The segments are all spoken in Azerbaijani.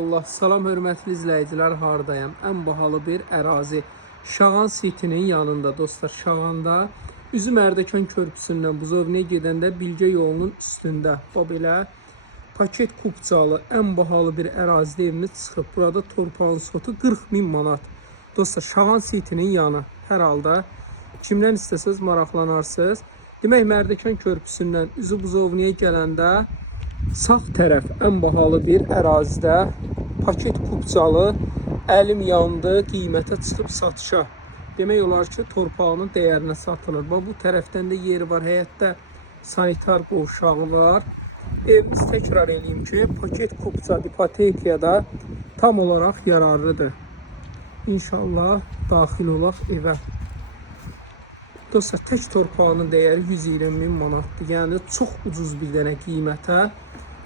Allah salam hörmətli izləyicilər, hardayam? Ən bahalı bir ərazi Şağan City'nin yanında dostlar. Şağanda Üzüm Ərdəkan körpüsündən Buzovnaya gedəndə Bilgə yolunun üstündə o belə paket kupcalı ən bahalı bir ərazidə evimiz çıxıb. Burada torpağın sotu 40.000 manat. Dostlar Şağan City'nin yanı. Hər halda kimdən istəsəz maraqlanarsınız. Demək Mərdəkan körpüsündən üzü Buzovnaya gələndə sağ tərəf ən bahalı bir ərazidə paket kupcalı əlim yandı qiymətə çıxıb satışa. Demək olar ki, torpağının dəyərinə satılır. Bu tərəfdən də yeri var, həyətdə sanitar qovşağı var. Evimiz təkrar edeyim ki, paket kupca ipotekiyada tam olaraq yararlıdır. İnşallah daxil olaq evə. Dostlar, tək torpağının dəyəri 120.000 manatdır. Yəni çox ucuz bir dənə qiymətə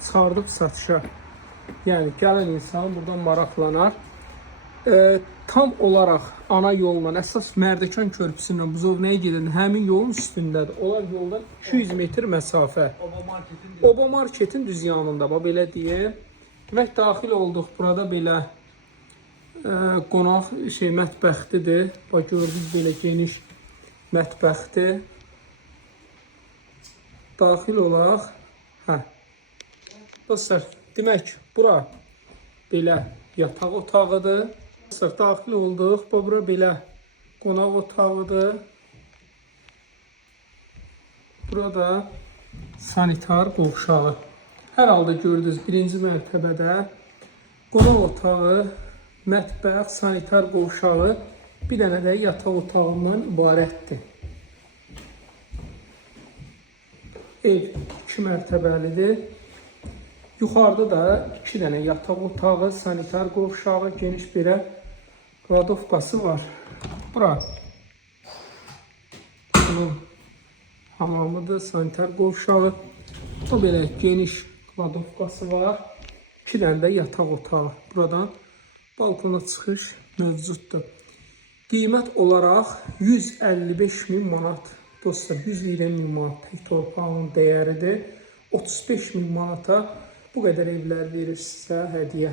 çıxardıb satışa. Yəni gələn insan buradan maraqlanar. Tam olaraq ana yolla, əsas Mərdəkan körpüsündən Buzovnaya gedən həmin yolun üstündədir. Onlar yoldan 200 metr məsafə. Oba marketin düz yanında, belə deyim. Demək daxil olduq. Burada belə qonaq mətbəxtidir. Bax gördünüz, belə geniş mətbəxti. Daxil olaq. Dostlar, demək bura belə yataq otağıdır. Dostlar, daxil olduq. Bura belə qonaq otağıdır. Burada sanitar qovşağı. Hər halda gördünüz, birinci mərtəbədə qonaq otağı, mətbəx, sanitar qovşağı, bir dənə də yataq otağından ibarətdir. Ev 2 mərtəbəlidir. Yuxarıda da 2 dənə yataq otağı, sanitar qovşağı, geniş bir kladovkası var. Bura bunun hamamıdır, sanitar qovşağı. O belə geniş kladovkası var. 2 dənə də yataq otağı. Buradan balkona çıxış mövcuddur. Qiymət olaraq 155.000 manat. Dostlar, 120.000 manat tək torpağının dəyəridir. 35.000 manata bu qədər evlər verir sizə hədiyyə.